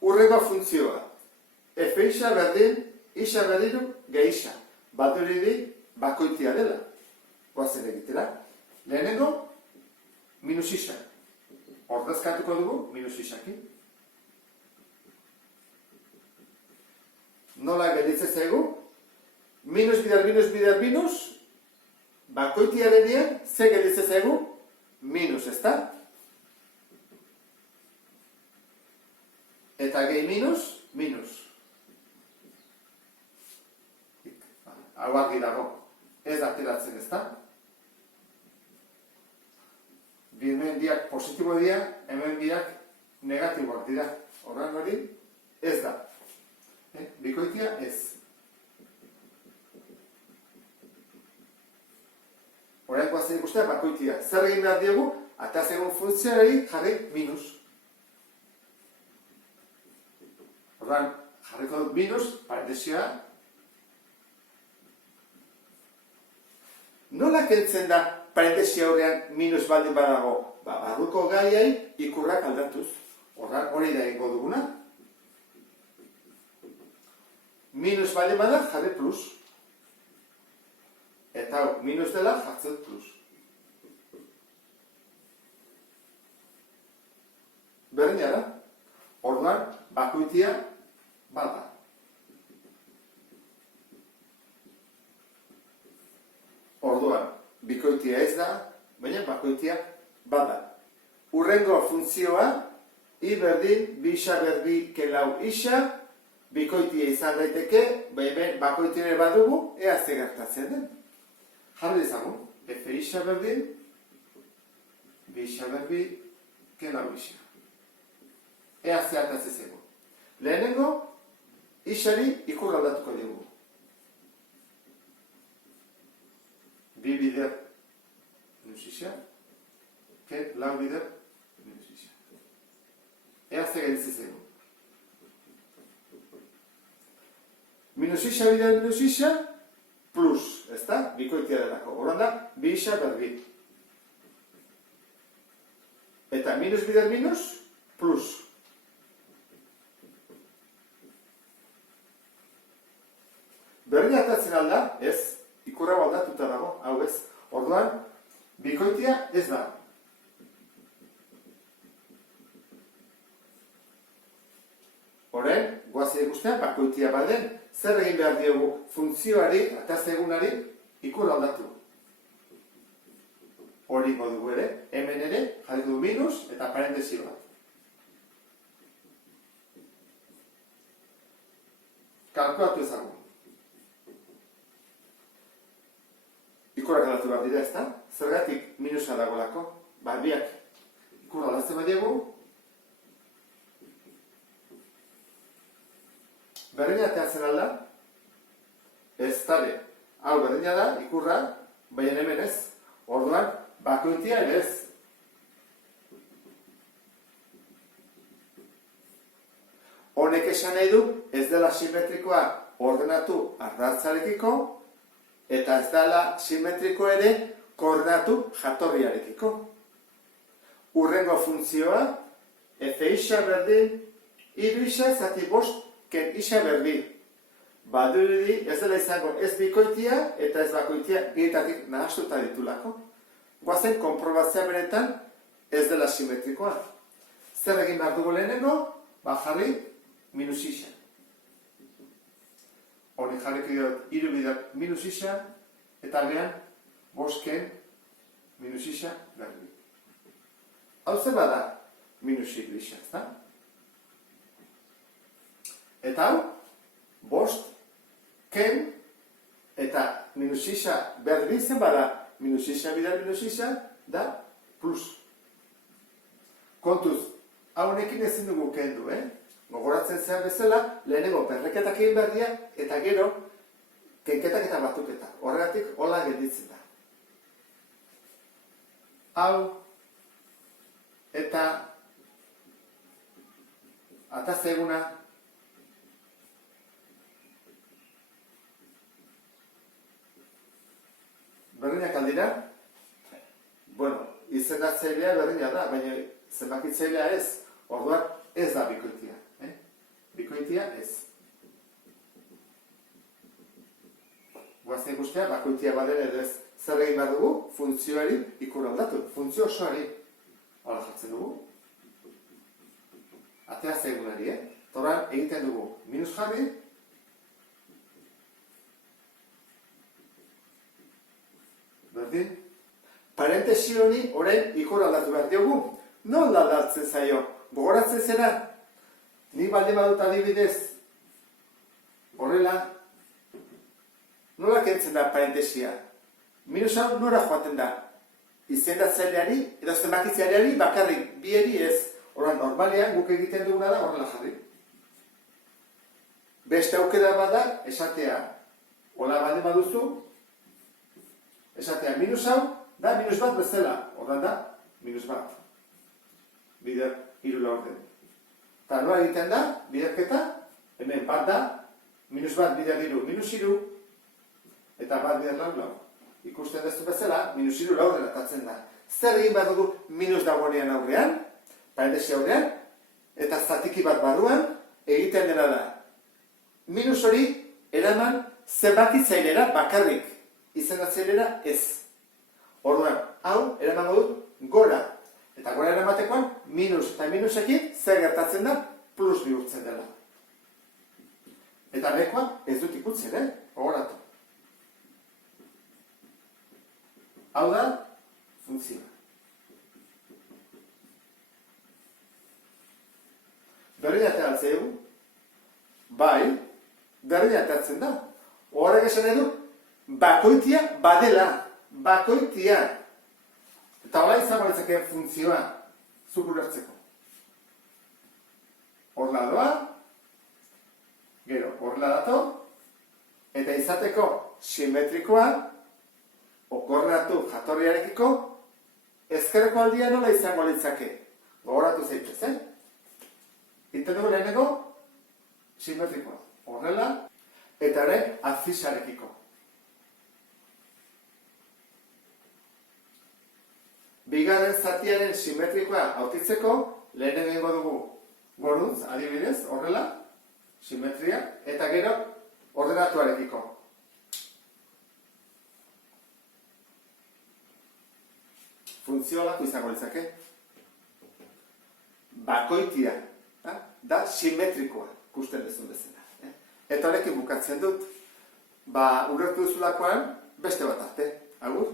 Urrengo funtzioa. F isa berdin, isa berdiru, geisa. Baduridi bakoitia dela. Goazen egitera. Lehenengo, minus isa. Ordezkatuko dugu, minus isakin. Nola gelditzen zaigu? Minus bider minus, bakoitia denien, ze gelditzen zaigu? Minus, ezta? Eta gehi minus, minus. Hau argi dago. Ez ateratzen, ezta? Hemen biak positibo dira, hemen biak negatiboak dira. Horren hori, ez da. Bikoitia, ez. Horrein guazen ikustea, bakoitia. Zer egin behar diogu, eta segun funtzionari jarri minus. Horrein, jarriko dut minus, parentesia. Nola kentzen da parentesia horrean minus baldin badago? Barruko gaiai ikurrak aldatuz. Hori da egingo duguna. Minus baldin bada jarri plus. Eta minus dela jartzen plus. Berdina da. Orduan, bakoitia bada. Orduan, bikoitia ez da, baina bakoitia bada. Urrengo funtzioa, I berdin, bi isa berbi kelau isa, bikoitia izan daiteke, baina bakoitia badugu, ea ze gertatzen den. Jarri ezagun, F isa berdin, bi isa berbi kelau isa. Ea ze gertatzen zego. Lehenengo, isari ikur aldatuko dugu. Bi bider minus isa, lau bider minus isa. Ea ze gelditzen zego. Minus isa bider minus isa, plus, ez da? Bikoitia delako. Horan da, bi isa berbi. Eta minus bider minus, plus. Berdin atatzen alda, ez? Ikurra baldatuta dago, hau ez. Orduan, bikoitia ez da. Horren, guazi ikustean, bakoitia baden, zer egin behar diogu funtzioari, eta segunari, ikurra aldatu. Hori dugu ere, hemen ere, jarri du minus eta parentesi bat. Kalkulatu ezagun. Ikurrak aldatu behar dira, ez da? Zergatik minusa dagolako. Biak ikurra aldatzen badiagu. Berdina teatzen alda. Ez tale. Hau berdina da, ikurra, baina hemen ez. Orduan, bakoitia ere ez. Honek esan nahi du, ez dela simetrikoa ordenatu ardatzarekiko, eta ez dela simetriko ere koordinatu jatorriarekiko. Urrengo funtzioa, F isa berdin, hiru isa zati bost, ken isa berdin. Baduridi ez dela izango ez bikoitia eta ez bakoitia bietatik nahastuta ditulako. Guazen konprobatzea beretan ez dela simetrikoa. Zer egin behar dugu lehenengo? Jarri minus isa. Hori jarriko dut, hiru bider minus isa, eta gehan, bosken minus isa berbi. Hau zer bada minus hiru isa, ez da? Eta hau, bost, ken, eta minus isa berbi zen bada minus isa bider minus isa, da plus. Kontuz, hau nekin ezin dugu kendu, Gogoratzen zean bezala, lehenengo perreketak egin behar dira, eta gero, kenketak eta batuketa. Horregatik, hola gelditzen da. Hau, eta atazeguna, berdinak aldira, bueno, izendatzailea berdina da, baina zenbakitzailea ez, orduan ez da bikoitia. bakoitia ez. Guazen ikustea, bakoitia badere edo ez. Zer egin behar dugu? Funtzioari ikur aldatu. Funtzio osoari. Hala jartzen dugu. Atea zaigunari, Toran egiten dugu minus jarri. Berdin? Parentesi honi orain ikur aldatu behar diogu. Nola aldatzen zaio? Gogoratzen zera? Nik baldin badut adibidez. Horrela. Nola kentzen da parentesia? Minus hau nora joaten da? Izendatzaileari edo zenbakitzaileari bakarrik bieri ez. Horan normalean guk egiten duguna da horrela jarri. Beste aukera bada esatea hola baldin baduzu, esatea minus hau da minus bat bezala. Horran da minus bat. Bider hiru laurden. Eta nola egiten da, biderketa, hemen bat da, minus bat bider hiru, minus hiru, eta bat bider lau. Ikusten dezu bezala, minus hiru laurden atatzen da. Zer egin behar dugu minus dagoenean aurrean, parentesi aurrean, eta zatiki bat barruan egiten dena da. Minus hori eraman zenbakitzailera bakarrik, izendatzailera ez. Orduan, hau eramango dut gora. Eta gora eramatekoan, minus eta minusekin zer gertatzen da plus bihurtzen dela. Eta bekoa ez dut ikutzen, Gogoratu. Hau da, funtzioa. Berdin ateratzen dugu? Bai, berdin ateratzen da. Horrek esan edu, bakoitia badela. Bakoitia. Eta hola izango litzake funtzioa zuk ulertzeko. Horla doa, gero horla dato, eta izateko simetrikoa, koordinatu jatorriarekiko, ezkerreko aldia nola izango litzake. Gogoratu zaitez, Iten dugu leheneko, simetrikoa. Horrela, eta ere, azisarekiko. Bigarren zatiaren simetrikoa aurkitzeko, lehen egingo dugu goruntz, adibidez, horrela, simetria, eta gero, ordenatuarekiko. Funtzio lako izango litzake. Bakoitia. Da simetrikoa, ikusten dezun bezala. Eta horrekin bukatzen dut, ulertu duzulakoan beste bat arte. Agur?